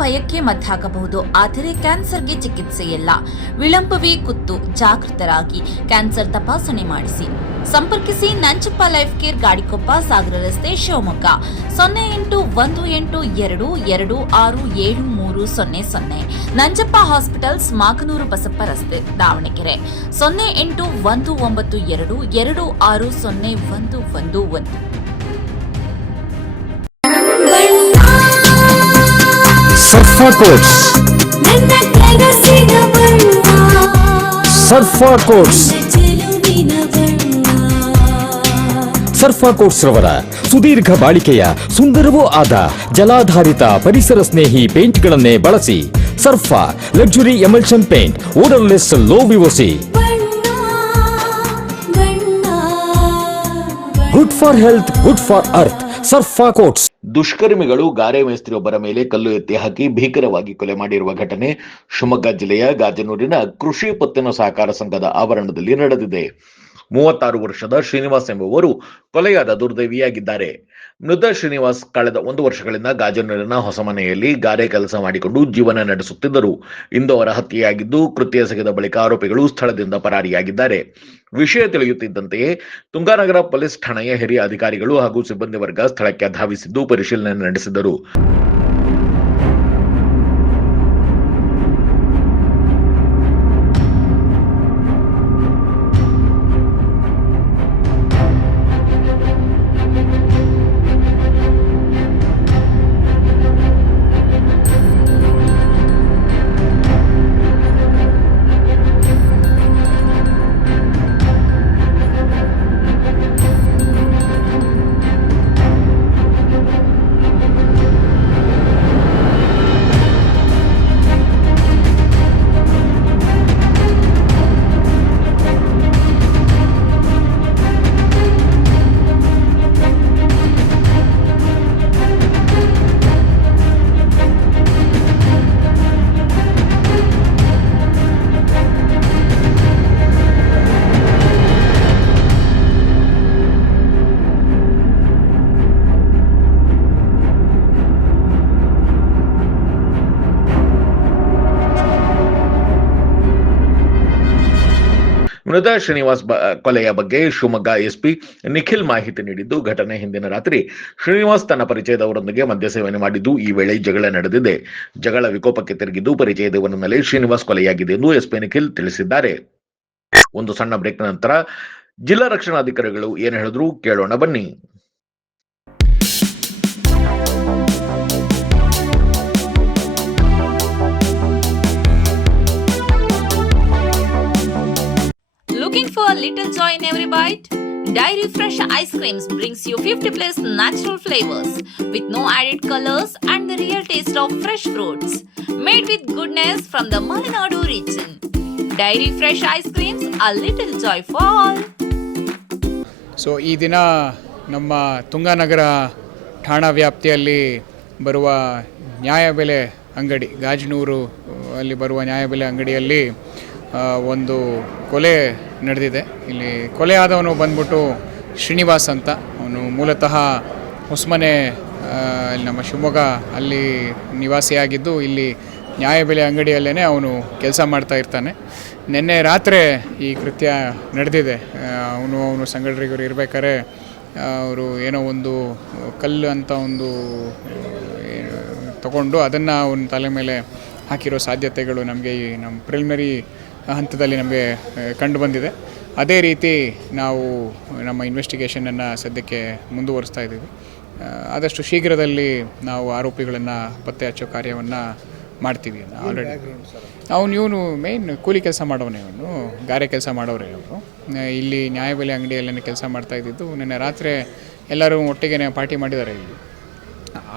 ಭಯಕ್ಕೆ ಮದ್ದಾಗಬಹುದು. ಆದರೆ ಕ್ಯಾನ್ಸರ್ಗೆ ಚಿಕಿತ್ಸೆ ಇಲ್ಲ. ವಿಳಂಬವೇ ಕುತ್ತು. ಜಾಗೃತರಾಗಿ ಕ್ಯಾನ್ಸರ್ ತಪಾಸಣೆ ಮಾಡಿಸಿ. ಸಂಪರ್ಕಿಸಿ ನಂಜಪ್ಪ ಲೈಫ್ ಕೇರ್, ಗಾಡಿಕೊಪ್ಪ, ಸಾಗರ ರಸ್ತೆ, ಶಿವಮೊಗ್ಗ. 0812267300. ನಂಜಪ್ಪ ಹಾಸ್ಪಿಟಲ್ಸ್, ಮಾಕನೂರು ಬಸಪ್ಪ ರಸ್ತೆ, ದಾವಣಗೆರೆ. 081922601111. ಸರ್ಫಾ ಕೋಟ್ಸ್, ಸರ್ಫಾ ಕೋಟ್ಸ್, ಸರ್ಫಾ ಕೋಟ್ಸ್ ರವರ ಸುದೀರ್ಘ ಬಾಳಿಕೆಯ ಸುಂದರವೂ ಆದ ಜಲಾಧಾರಿತ ಪರಿಸರ ಸ್ನೇಹಿ ಪೇಂಟ್ಗಳನ್ನೇ ಬಳಸಿ. Sarfa luxury emulsion paint, odourless, low VOC, good for health, good for earth. Sarfa Coats. ದುಷ್ಕರ್ಮಿಗಳು ಗಾರೆ ಮೇಸ್ತ್ರಿಯೊಬ್ಬರ ಮೇಲೆ ಕಲ್ಲು ಎತ್ತಿ ಹಾಕಿ ಭೀಕರವಾಗಿ ಕೊಲೆ ಮಾಡಿರುವ ಘಟನೆ ಶಿವಮೊಗ್ಗ ಜಿಲ್ಲೆಯ ಗಾಜನೂರಿನ ಕೃಷಿ ಪತ್ತಿನ ಸಹಕಾರ ಸಂಘದ ಆವರಣದಲ್ಲಿ ನಡೆದಿದೆ. 36 ವರ್ಷದ ಶ್ರೀನಿವಾಸ್ ಎಂಬುವರು ಕೊಲೆಯಾದ ದುರ್ದೈವಿಯಾಗಿದ್ದಾರೆ. ಮೃತ ಶ್ರೀನಿವಾಸ್ ಕಳೆದ 1 ವರ್ಷಗಳಿಂದ ಗಾಜನೂರಿನ ಹೊಸ ಮನೆಯಲ್ಲಿ ಗಾರೆ ಕೆಲಸ ಮಾಡಿಕೊಂಡು ಜೀವನ ನಡೆಸುತ್ತಿದ್ದರು. ಇಂದು ಅವರ ಹತ್ಯೆಯಾಗಿದ್ದು, ಕೃತ್ಯ ಎಸಗಿದ ಬಳಿಕ ಆರೋಪಿಗಳು ಸ್ಥಳದಿಂದ ಪರಾರಿಯಾಗಿದ್ದಾರೆ. ವಿಷಯ ತಿಳಿಯುತ್ತಿದ್ದಂತೆಯೇ ತುಂಗಾನಗರ ಪೊಲೀಸ್ ಠಾಣೆಯ ಹಿರಿಯ ಅಧಿಕಾರಿಗಳು ಹಾಗೂ ಸಿಬ್ಬಂದಿ ವರ್ಗ ಸ್ಥಳಕ್ಕೆ ಧಾವಿಸಿದ್ದು ಪರಿಶೀಲನೆ ನಡೆಸಿದರು. ಮೃತ ಶ್ರೀನಿವಾಸ್ ಕೊಲೆಯ ಬಗ್ಗೆ ಶಿವಮೊಗ್ಗ ಎಸ್ಪಿ ನಿಖಿಲ್ ಮಾಹಿತಿ ನೀಡಿದ್ದು, ಘಟನೆ ಹಿಂದಿನ ರಾತ್ರಿ ಶ್ರೀನಿವಾಸ್ ತನ್ನ ಪರಿಚಯದವರೊಂದಿಗೆ ಮದ್ಯ ಸೇವನೆ ಮಾಡಿದ್ದು, ಈ ವೇಳೆ ಜಗಳ ನಡೆದಿದೆ. ಜಗಳ ವಿಕೋಪಕ್ಕೆ ತಿರುಗಿದ್ದು ಪರಿಚಯದವರ ಮೇಲೆ ಶ್ರೀನಿವಾಸ್ ಕೊಲೆಯಾಗಿದೆ ಎಂದು ಎಸ್ಪಿ ನಿಖಿಲ್ ತಿಳಿಸಿದ್ದಾರೆ. ಒಂದು ಸಣ್ಣ ಬ್ರೇಕ್ ನಂತರ ಜಿಲ್ಲಾ ರಕ್ಷಣಾಧಿಕಾರಿಗಳು ಏನು ಹೇಳಿದ್ರು ಕೇಳೋಣ ಬನ್ನಿ. Looking for a little joy in every bite? Dairy Fresh Ice Creams brings you 50 plus natural flavors with no added colors and the real taste of fresh fruits. Made with goodness from the Malenadu region. Dairy Fresh Ice Creams, a little joy for all. So ಈ ದಿನ ನಮ್ಮ ತುಂಗಾನಗರ ಠಾಣಾ ವ್ಯಾಪ್ತಿಯಲ್ಲಿ ಬರುವ ನ್ಯಾಯಬೆಲೆ ಅಂಗಡಿ, ಗಾಜನೂರು ಅಲ್ಲಿ ಬರುವ ನ್ಯಾಯಬೆಲೆ ಅಂಗಡಿಯಲ್ಲಿ ಒಂದು ಕೊಲೆ ನಡೆದಿದೆ. ಇಲ್ಲಿ ಕೊಲೆ ಆದವನು ಬಂದ್ಬಿಟ್ಟು ಶ್ರೀನಿವಾಸ್ ಅಂತ. ಅವನು ಮೂಲತಃ ಹೊಸಮನೆ ನಮ್ಮ ಶಿವಮೊಗ್ಗ ಅಲ್ಲಿ ನಿವಾಸಿಯಾಗಿದ್ದು, ಇಲ್ಲಿ ನ್ಯಾಯಬೆಲೆ ಅಂಗಡಿಯಲ್ಲೇ ಅವನು ಕೆಲಸ ಮಾಡ್ತಾ ಇರ್ತಾನೆ. ನಿನ್ನೆ ರಾತ್ರಿ ಈ ಕೃತ್ಯ ನಡೆದಿದೆ. ಅವನು ಸಂಘಟಕರು ಇರಬೇಕಾದ್ರೆ ಅವರು ಏನೋ ಒಂದು ಕಲ್ಲು ಅಂತ ಒಂದು ತಗೊಂಡು ಅದನ್ನು ಅವನ ತಲೆ ಮೇಲೆ ಹಾಕಿರೋ ಸಾಧ್ಯತೆಗಳು ನಮಗೆ ನಮ್ಮ ಪ್ರಿಲಿಮಿನರಿ ಹಂತದಲ್ಲಿ ನಮಗೆ ಕಂಡು ಬಂದಿದೆ. ಅದೇ ರೀತಿ ನಾವು ನಮ್ಮ ಇನ್ವೆಸ್ಟಿಗೇಷನನ್ನು ಸದ್ಯಕ್ಕೆ ಮುಂದುವರಿಸ್ತಾ ಇದ್ದೀವಿ. ಆದಷ್ಟು ಶೀಘ್ರದಲ್ಲಿ ನಾವು ಆರೋಪಿಗಳನ್ನು ಪತ್ತೆ ಹಚ್ಚೋ ಕಾರ್ಯವನ್ನು ಮಾಡ್ತೀವಿ. ಆಲ್ರೆಡಿ ಇವನು ಮೇನ್ ಕೂಲಿ ಕೆಲಸ ಮಾಡೋನೇ, ಇವನು ಗಾರೆ ಕೆಲಸ ಮಾಡೋರೇ. ಅವರು ಇಲ್ಲಿ ನ್ಯಾಯಬೆಲೆ ಅಂಗಡಿಯಲ್ಲೇ ಕೆಲಸ ಮಾಡ್ತಾ ಇದ್ದಿದ್ದು. ನಿನ್ನೆ ರಾತ್ರಿ ಎಲ್ಲರೂ ಒಟ್ಟಿಗೆ ಪಾರ್ಟಿ ಮಾಡಿದ್ದಾರೆ ಇಲ್ಲಿ.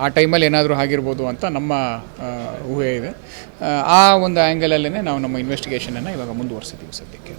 ಆ ಟೈಮಲ್ಲಿ ಏನಾದರೂ ಆಗಿರ್ಬೋದು ಅಂತ ನಮ್ಮ ಊಹೆ ಇದೆ. ಆ ಒಂದು ಆ್ಯಂಗಲಲ್ಲೇ ನಾವು ನಮ್ಮ ಇನ್ವೆಸ್ಟಿಗೇಷನನ್ನು ಇವಾಗ ಮುಂದುವರಿಸಿದ್ದೀವಿ ಸದ್ಯಕ್ಕೆ.